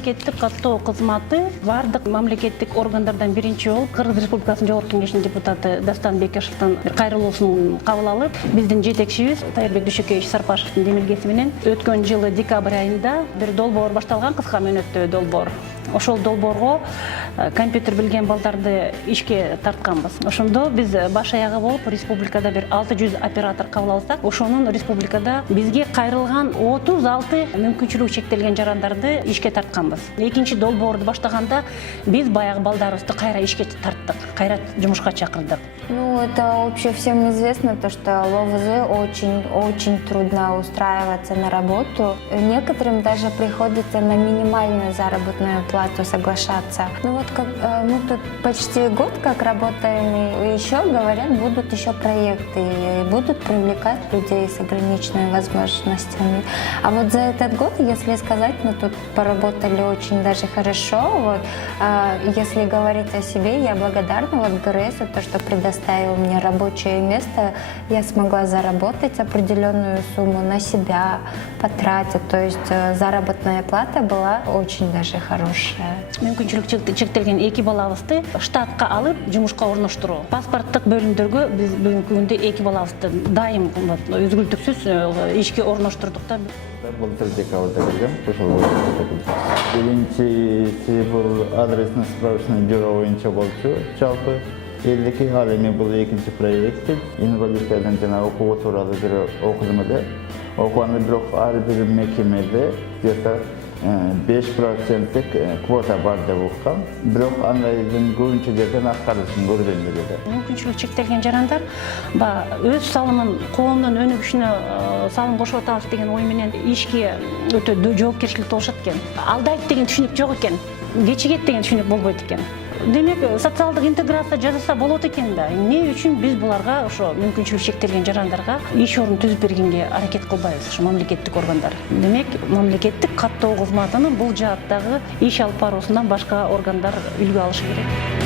мамлекеттик каттоо кызматы бардык мамлекеттик органдардан биринчи болуп Кыргыз Республикасынын Жогорку Кеңешинин депутаты Дастан Бекешевдин кайрылуусун кабыл алып, биздин жетекчибиз Тайырбек Дүйшөкеевич Сарпашевдин демилгеси менен өткөн жылы декабрь айында бир долбоор башталган, кыска мөөнөттүү долбоор. Ошол долбоорго компьютер билген балдарды ишке тартканбыз. Ошондо биз баш аягы болуп республикада бир 600 оператор кабыл алсак, ошонун республикада бизге кайрылган 36 мүмкүнчүлүгү чектелген жарандарды ишке тартканбыз. Экинчи долбоорду баштаганда биз баягы балдарыбызды кайра ишке тарттык, кайра жумушка чакырдык. Ну, это вообще всем известно, то, что ЛОВЗ очень трудно устраиваться на работу. Некоторым даже приходится на минимальную заработную плату соглашаться. Ну вот как, мы тут почти год как работаем, и еще говорят, будут еще проекты, и будут привлекать людей с ограниченными возможностями. А вот за этот год, если сказать, мы тут поработали очень даже хорошо. Вот, если говорить о себе, я благодарна вот ГРЭСу, то, что предоставил мне рабочее место, я смогла заработать определенную сумму на себя, потратить. То есть заработная плата была очень даже хорошая. Мүмкүнчүлүк чектелген эки балабызды штатка алып, жумушка орноштуруу. Паспорттук бөлүмдөргө биз бүгүнкү күндө эки балабызды дайым үзгүлтүксүз ишке орноштурдук да. Былтыр декабрда келгем, ошол биринчиси бул адресный справочный бюро боюнча болчу. Жалпы элдики ал эми бул экинчи проект. Инвалидтердин жана окуу тууралуу бир окудум эле. Окуганда бирок ар бир мекемеде где-то 5% квота бар деп уккам. Бирок андайдын көбүнчө жерден аткарылышын көрбөйм эле. Мүмкүнчүлүк чектелген жарандар өз салымын коомдун өнүгүшүнө салым кошуп атабыз деген ой менен ишке өтө жоопкерчиликтүү болушат экен. Алдайт деген түшүнүк жок экен. Кечигет деген түшүнүк болбойт экен. Демек, социалдык интеграция жасаса болот экен да. Эмне үчүн биз буларга ошо мүмкүнчүлүк чектелген жарандарга иш орун түзүп бергенге аракет кылбайбыз, ошо мамлекеттик органдар. Демек, мамлекеттик каттоо кызматынын бул жааттагы иш алып баруусунан башка органдар үлгү алышы керек.